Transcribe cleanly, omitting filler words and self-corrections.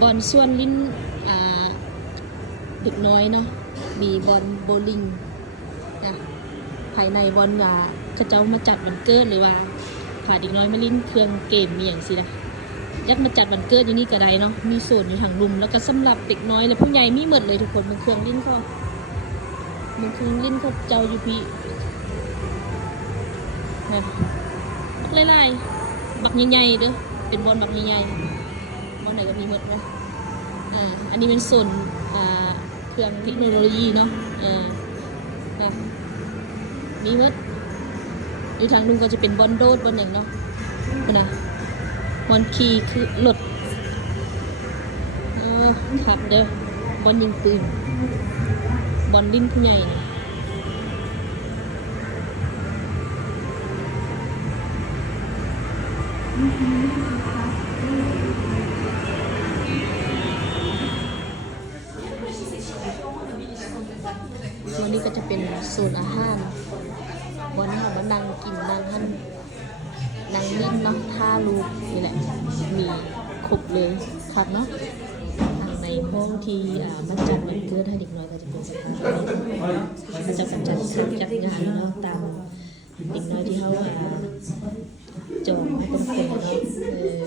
บอลส่วนลิ้นเด็กน้อยเนาะมีบอลโบว์ลิ่งนะภายในบอลเขาเจ้ามาจัดวันเกิดหรือว่าพาเด็กน้อยมาลิ้นเครื่องเกมมีอย่างสินะยัดมาจัดวันเกิดอย่างนี้ก็ได้เนาะมีโซนอยู่ทางลุมแล้วก็สำหรับเด็กน้อยและผู้ใหญ่มีหมดเลยทุกคนมันเครื่องลิ้นเขาเจ้าอยู่พี่นะไล่ๆบักใหญ่ๆเด้อเป็นบอลบักใหญ่ๆบอลไหนก็มีหมดนะอันนี้เป็นโซนเครื่องเทคโนโลยีเนาะนะมีหมดอยู่ทางนู้นก็จะเป็นบอลโดดบอลหนึ่งเนาะนะบอลขี่คือรถขับเด้อบอลยิงปืนบอลลิ้นผู้ใหญ่นะวันนี้ก็จะเป็นโซนอาหารบนของมันนั่งกินนั่งหั่นนั่งลิ้นเนาะท่าลูกนี่แหละมีครบเลยครับเนาะในห้องที่มันจัดวันเกิดให้เด็กน้อยก็จะเป็นสถานที่มันจะจัดงานเนาะตามเด็กน้อยที่เขาจองมาเป็นคนเนาะ